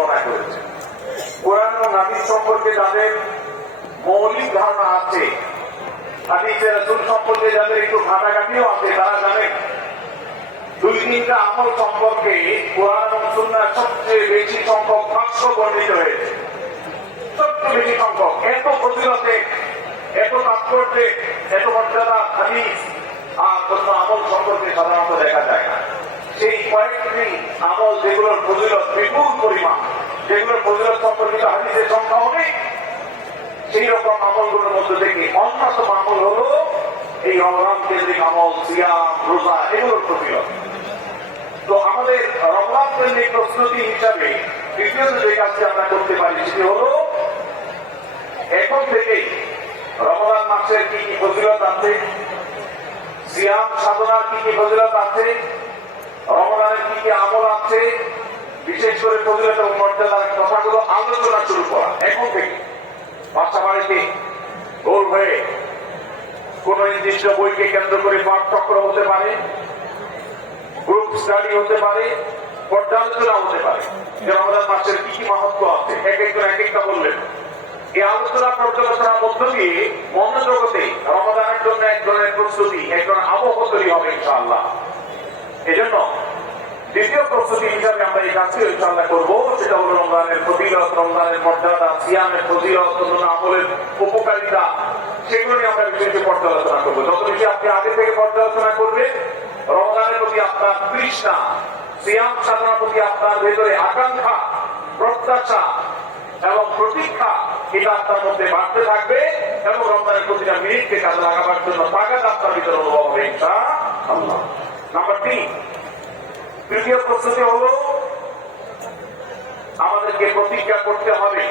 বর্ণনা করেছেন। কোরআন ও হাদিস সম্পর্কে যাদের মৌলিক ধারণা আছে, হাদিসে রাসূল সম্পর্কে যাদের একটু ঘাটাঘাটিও আছে, তারা জানেন দুই তিনটা আমল সম্পর্কে কোরআন এবং সুন্নাহ সবচেয়ে বেশি সংখ্যক ভাষ্য বর্ণিত হয়েছে। সবচেয়ে বেশি সংখ্যক, এত ফজিলতে, এত তাৎপর্যে, এত মর্যাদা হাদিস আর কোন আমল সম্পর্কে সাধারণত দেখা যায় না। সেই কয়েকটি আমল যেগুলোর ফজিলত বিপুল পরিমাণ, যেগুলোর ফজিলত সম্পর্কিত হাদিসের সংখ্যা অনেক, সেই রকম আমলগুলোর মধ্যে থেকে অন্যতম আমল হলো এই রমজান কেন্দ্রিক আমল, সিয়াম, রোজা, এগুলোর ফজিলত। তো আমাদের রমজান কেন্দ্রিক প্রস্তুতি হিসাবে দ্বিতীয়ত যে কাজটি আমরা করতে পারি সেটি হলো এখন থেকেই রমজান মাসের কি কি ফজিলত আছে, সিয়াম সাধনার কি কি ফজিলত আছে, রমজানের কি কি আমল আছে, বিশেষ করে ফজিলত এবং মর্যাদার কথাগুলো আলোচনা শুরু করা এখন থেকে। বাসা বাড়িতে গোল হয়ে কোন নির্দিষ্ট বইকে কেন্দ্র করে পাঠচক্র হতে পারে, গ্রুপ স্টাডি হতে পারে, পর্যালোচনা হতে পারে যে রমজান মাসের কি কি মাহাত্ম্য আছে, এক একজন এক একটা বললেন। এই আলোচনা পর্যালোচনার মধ্য দিয়ে মনোজগতে রমজানের জন্য এক ধরনের প্রস্তুতি, এক ধরনের আবহ তৈরি হবে ইনশাআল্লাহ। এজন্য দ্বিতীয় প্রস্তুতি হিসাবে আমরা এই কাজটি ইনশাআল্লাহ করবো, সেটা হলো রমজানের ফজিলত, রমজানের মর্যাদা, সিয়ামের ফজিলত, অন্যান্য আমলের উপকারিতা, সেগুলো নিয়ে আমরা বিশেষ পর্যালোচনা করবো। যত বেশি আপনি আগে থেকে পর্যালোচনা করবেন, রমজানের প্রতি আপনার তৃষ্ণা, সিয়াম সাধনার প্রতি আপনার ভেতরে আকাঙ্ক্ষা, প্রত্যাশা এবং প্রতীক্ষা, এটা আপনার মধ্যে বাড়তে থাকবে এবং রমজানের প্রতিটা মিনিটকে কাজে লাগাবার জন্য তাগাদ আপনার ভিতরে অনুভব হবে ইনশাআল্লাহ। নাম্বার 3, তৃতীয় প্রস্তুতি হলো আমাদেরকে প্রতিজ্ঞা করতে হবে